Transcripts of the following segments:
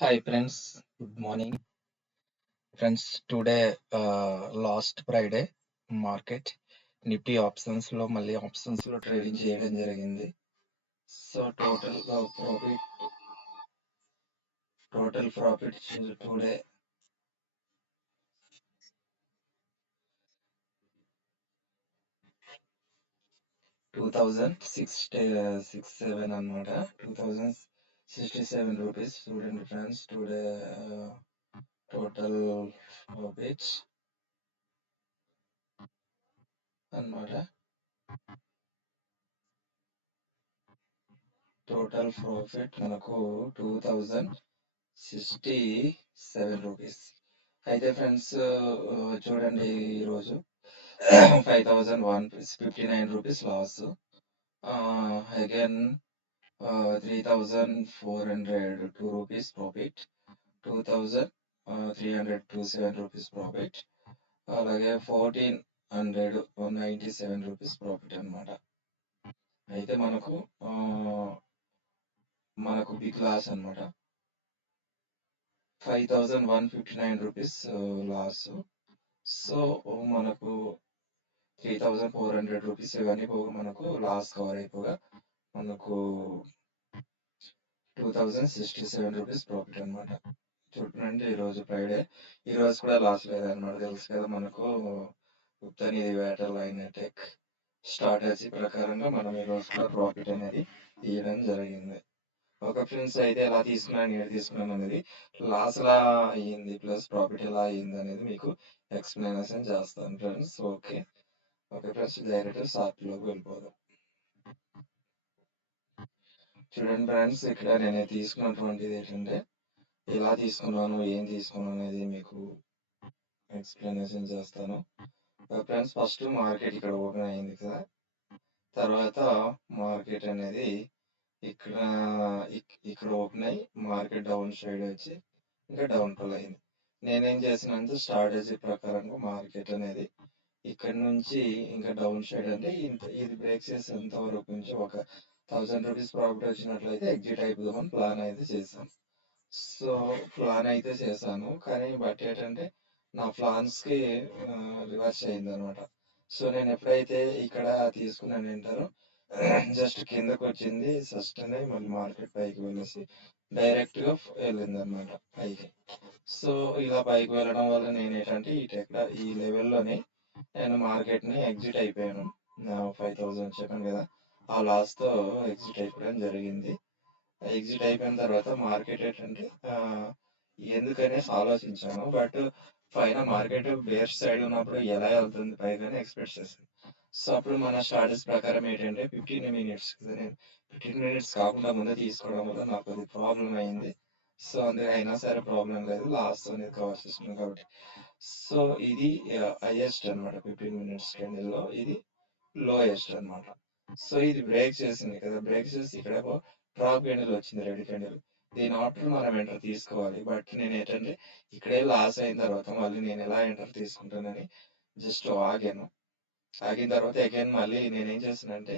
Hi friends, good morning. Friends, today last Friday market Nifty options లో మళ్ళీ options లో trading చేయడం జరిగింది. సో టోటల్ ప్రాఫిట్ టుడే 2067 అన్నమాట. 2067 రూపీస్. చూడండి ఫ్రెండ్స్, టుడే టోటల్ ప్రాఫిట్ అన్నమాట. టోటల్ ప్రాఫిట్ మనకు 2067 రూపీస్. అయితే ఫ్రెండ్స్, చూడండి, ఈరోజు 5159 rupees loss. Again 3402 rupees profit, 2327 rupees profit, అలాగే 1497 రూపీస్ ప్రాఫిట్ అన్నమాట. అయితే మనకు బిగ్ లాస్ అన్నమాట. 5159 రూపీస్ లాస్. సో మనకు 3400 రూపీస్ ఇవన్నీ పోగా మనకు లాస్ కవర్ అయిపోగా మనకు 2067 రూపీస్ ప్రాఫిట్ అన్నమాట. చూడండి, ఈరోజు ఫ్రైడే, ఈరోజు కూడా లాస్ లేదన్నమాట. తెలుసు కదా మనకు ఉత్తనిధి వేటల్ ఐనటెక్ స్ట్రాటజీ ప్రకారంగా మనం ఈరోజు కూడా ప్రాఫిట్ అనేది తీయడం జరిగింది. ఒక ఫ్రెండ్స్, అయితే ఎలా తీసుకున్నాను, ఏడు తీసుకున్నాను అనేది, లాస్ ఎలా అయ్యింది ప్లస్ ప్రాఫిట్ ఎలా అయ్యింది అనేది మీకు ఎక్స్ప్లెనేషన్ చేస్తాను ఫ్రెండ్స్. ఓకే ఫ్రెండ్స్, డైరెక్ట్ షార్ట్లోకి వెళ్ళిపోదాం. చూడండి ఫ్రెండ్స్, ఇక్కడ నేను తీసుకున్నటువంటిది ఏంటంటే, ఎలా తీసుకున్నాను, ఏం తీసుకున్నాను అనేది మీకు ఎక్స్ప్లెనేషన్ చేస్తాను ఫ్రెండ్స్. ఫస్ట్ మార్కెట్ ఇక్కడ ఓపెన్ అయింది కదా, తర్వాత మార్కెట్ అనేది ఇక్కడ ఇక్కడ ఓపెన్ అయ్యి మార్కెట్ డౌన్ సైడ్ వచ్చి ఇంకా డౌన్ ఫాల్ అయింది. నేనేం చేసినంటే స్ట్రాటజీ ప్రకారంగా మార్కెట్ అనేది ఇక్కడ నుంచి ఇంకా డౌన్ సైడ్ అంటే ఇది బ్రేక్ చేసేంత వరకు నుంచి ఒక 1000 రూపీస్ ప్రాఫిట్ వచ్చినట్లయితే ఎగ్జిట్ అయిపోదామని ప్లాన్ అయితే చేశాను. సో ప్లాన్ అయితే చేశాను, కానీ బట్ ఏంటంటే నా ప్లాన్స్కి రివర్స్ అయింది అనమాట. సో నేను ఎప్పుడైతే ఇక్కడ తీసుకున్నాను అంటారో జస్ట్ కిందకు వచ్చింది, సస్టైన్ అయ్యి మళ్ళీ మార్కెట్ పైకి వెళ్ళేసి డైరెక్ట్గా వెళ్ళింది అనమాట పైకి. సో ఇలా పైకి వెళ్ళడం వల్ల నేను ఏంటంటే ఈ లెవెల్లోనే నేను మార్కెట్ని ఎగ్జిట్ అయిపోయాను. 5000 చెప్పాను కదా, ఆ లాస్తో ఎగ్జిట్ అయిపోవడం జరిగింది. ఎగ్జిట్ అయిపోయిన తర్వాత మార్కెట్ ఏంటంటే ఎందుకనేసి ఆలోచించాను, బట్ పైన మార్కెట్ బేర్ సైడ్ ఉన్నప్పుడు ఎలా వెళ్తుంది పైగానే ఎక్స్పెక్ట్ చేశాను. సో అప్పుడు మన స్టాటస్ ప్రకారం ఏంటంటే 15 మినిట్స్ కదా, నేను 15 మినిట్స్ కాకుండా ముందే తీసుకోవడం వల్ల నాకు అది ప్రాబ్లం అయింది. సో అందుకే అయినా సరే ప్రాబ్లం లేదు, లాస్ట్ అనేది కవర్ చేస్తున్నాను కాబట్టి. సో ఇది హైయెస్ట్ అనమాట, 15 మినిట్స్ క్యాండిల్లో ఇది లోయెస్ట్ అనమాట. సో ఇది బ్రేక్ చేసింది కదా, బ్రేక్ చేసి ఇక్కడ డ్రాప్ క్యాండిల్ వచ్చింది, రెడ్ క్యాండిల్. దీని ఆఫ్టర్ మనం ఎంటర్ తీసుకోవాలి, బట్ నేను ఏంటంటే ఇక్కడే లాస్ అయిన తర్వాత మళ్ళీ నేను ఎలా ఎంటర్ తీసుకుంటానని జస్ట్ ఆగాను. ఆగిన తర్వాత అగైన్ మళ్ళీ నేనేం చేశానంటే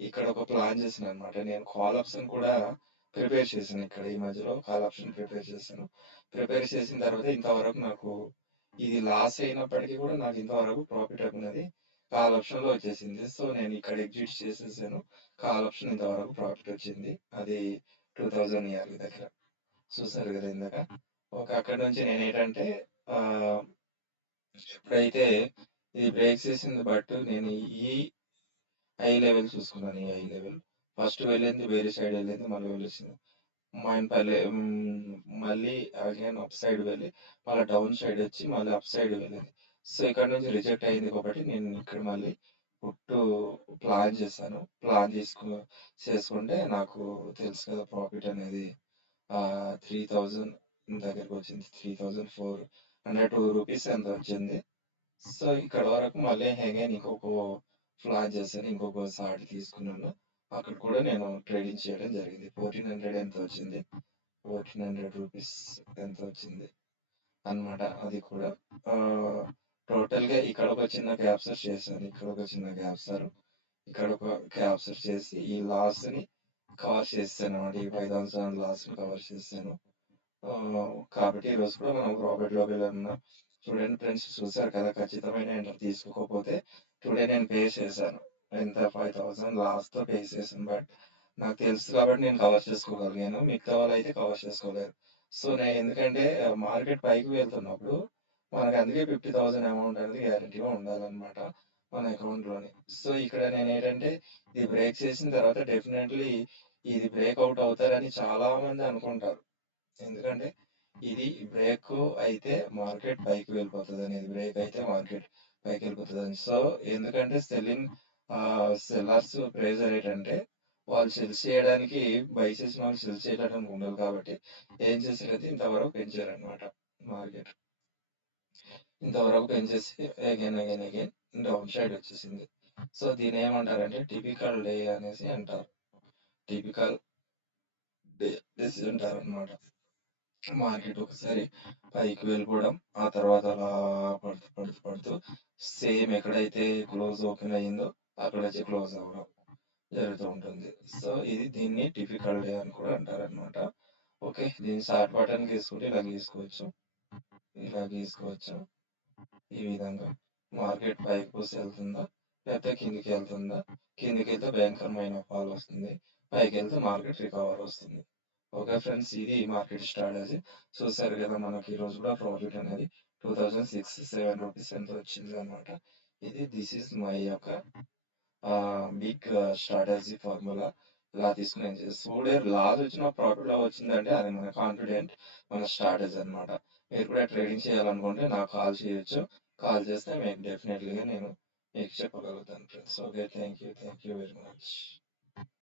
ఇక్కడ ఒక ప్లాన్ చేశాను అనమాట. నేను కాల్ ఆప్షన్ కూడా ప్రిపేర్ చేశాను, ఇక్కడ ఈ మధ్యలో కాల్ ఆప్షన్ ప్రిపేర్ చేశాను. ప్రిపేర్ చేసిన తర్వాత ఇంతవరకు నాకు ఇది లాస్ అయినప్పటికీ కూడా నాకు ఇంతవరకు ప్రాఫిట్ అనేది కాల్ ఆప్షన్ లో వచ్చేసింది. సో నేను ఇక్కడ ఎగ్జిట్ చేసేసాను, కాల్ ఆప్షన్ ఇంతవరకు ప్రాఫిట్ వచ్చింది. అది 2000 ఇయర్ దగ్గర చూసారు కదా ఇందాక. ఒక అక్కడ నుంచి నేను ఏంటంటే ఎప్పుడైతే ఇది బ్రేక్ చేసింది, బట్ నేను ఈ హై లెవెల్ చూసుకున్నాను. ఈ హై లెవెల్ ఫస్ట్ వెళ్ళింది వేరే సైడ్, వెళ్ళింది మళ్ళీ వెళ్ళేసింది మాయనపల్లి, మళ్ళీ అగైన్ అప్ సైడ్ వెళ్ళి మళ్ళీ డౌన్ సైడ్ వచ్చి మళ్ళీ అప్ సైడ్ వెళ్ళింది. సో ఇక్కడ నుంచి రిజెక్ట్ అయింది కాబట్టి నేను ఇక్కడ మళ్ళీ పుట్టు ప్లాన్ చేశాను. ప్లాన్ చేసుకుంటే నాకు తెలుసు కదా ప్రాఫిట్ అనేది 3000 దగ్గరకు వచ్చింది, 3402 రూపీస్ ఎంత వచ్చింది. సో ఇక్కడ వరకు మళ్ళీ అగైన్ ఇంకొక ప్లాన్ చేశాను, ఇంకొక సాటి తీసుకున్నాను. అక్కడ కూడా నేను ట్రేడింగ్ చేయడం జరిగింది. 1400 ఎంత వచ్చింది, 1400 రూపీస్ ఎంత వచ్చింది అన్నమాట. అది కూడా టోటల్గా ఇక్కడ ఒక చిన్న క్యాప్చర్ చేశాను, ఇక్కడ ఒక చిన్న క్యాప్చర్, ఇక్కడ ఒక క్యాప్చర్ చేసి ఈ లాస్ని కవర్ చేశాను అన్నమాట. ఈ 5000 లాస్ని కవర్ చేశాను. కాబట్టి ఈరోజు కూడా మనం ప్రాఫిట్‌లోకి వెళ్ళామన్నాం. చూడండి ఫ్రెండ్స్, చూసారు కదా! ఖచ్చితమైన ఎంటర్ తీసుకోకపోతే టుడే నేను పే చేశాను. ఎంత 5,000 లాస్‌తో పే చేశాను. బట్ నాకు తెలుసు కాబట్టి నేను కవర్ చేసుకోగలిగాను. మిగతా వాళ్ళైతే కవర్ చేసుకోలేరు. సో, నేను ఎందుకంటే మార్కెట్ పైకి వెళ్తున్నప్పుడు మనకు అందుకే 50,000 అమౌంట్ అనేది గ్యారంటీగా ఉండాలన్నమాట మన అకౌంట్‌లోని. సో, ఇక్కడ నేనేంటంటే ఇది బ్రేక్ చేసిన తర్వాత డెఫినెట్‌లీ ఇది బ్రేక్అవుట్ అవుతారని చాలామంది అనుకుంటారు. ఎందుకంటే ఇది బ్రేక్ అయితే మార్కెట్ పైకి వెళ్ళిపోతుంది, ఇది బ్రేక్ అయితే మార్కెట్ పైకి వెళ్ళిపోతుందని. సో ఎందుకంటే సెల్లర్స్ ప్రెజర్ ఏంటంటే వాళ్ళు సెల్ చేయడానికి, బై చేసిన వాళ్ళు సెల్ చేయడానికి ఉండదు కాబట్టి ఏం చేశారంటే ఇంతవరకు పెంచారనమాట మార్కెట్. ఇంతవరకు పెంచేసి again again again down side వచ్చేసింది. సో దీని ఏమంటారంటే టిపికల్ డే అనేసి అంటారు. టిపికల్ డే అంటారు అనమాట. మార్కెట్ ఒకసారి పైకి వెళ్ళిపోవడం, ఆ తర్వాత అలా పడుతూ పడుతూ పడుతూ సేమ్ ఎక్కడైతే క్లోజ్ ఓపెన్ అయ్యిందో అక్కడ వచ్చి క్లోజ్ అవ్వడం జరుగుతూ ఉంటుంది. సో ఇది దీన్ని టిపికల్ డే అని కూడా అంటారనమాట. ఓకే, దీన్ని షార్ట్ బటన్ గీసుకుంటే ఇలా గీసుకోవచ్చు, ఇలా గీసుకోవచ్చు. ఈ విధంగా మార్కెట్ పైకి పోసి వెళ్తుందా లేకపోతే కిందికి వెళ్తుందా, కిందికి వెళ్తే భయంకరమైన ఫాల్ వస్తుంది, పైకి వెళ్తే మార్కెట్ రికవర్ వస్తుంది. ఓకే ఫ్రెండ్స్, ఇది మార్కెట్ స్ట్రాటజీ. చూసారు కదా, మనకి ఈ రోజు కూడా ప్రాఫిట్ అనేది 2067 రూపీస్ ఎంత వచ్చింది అనమాట. దిస్ ఈస్ మై యొక్క బిగ్ స్ట్రాటజీ ఫార్ములా. ఇలా తీసుకుని చూడే లాస్ వచ్చిన ప్రాఫిట్ లా వచ్చిందంటే అది మన కాన్ఫిడెంట్, మన స్ట్రాటజీ అనమాట. మీరు కూడా ట్రేడింగ్ చేయాలనుకుంటే నాకు కాల్ చేయొచ్చు. కాల్ చేస్తే మీకు డెఫినెట్లీగా నేను మీకు చెప్పగలుగుతాను friends. Okay, thank you very much.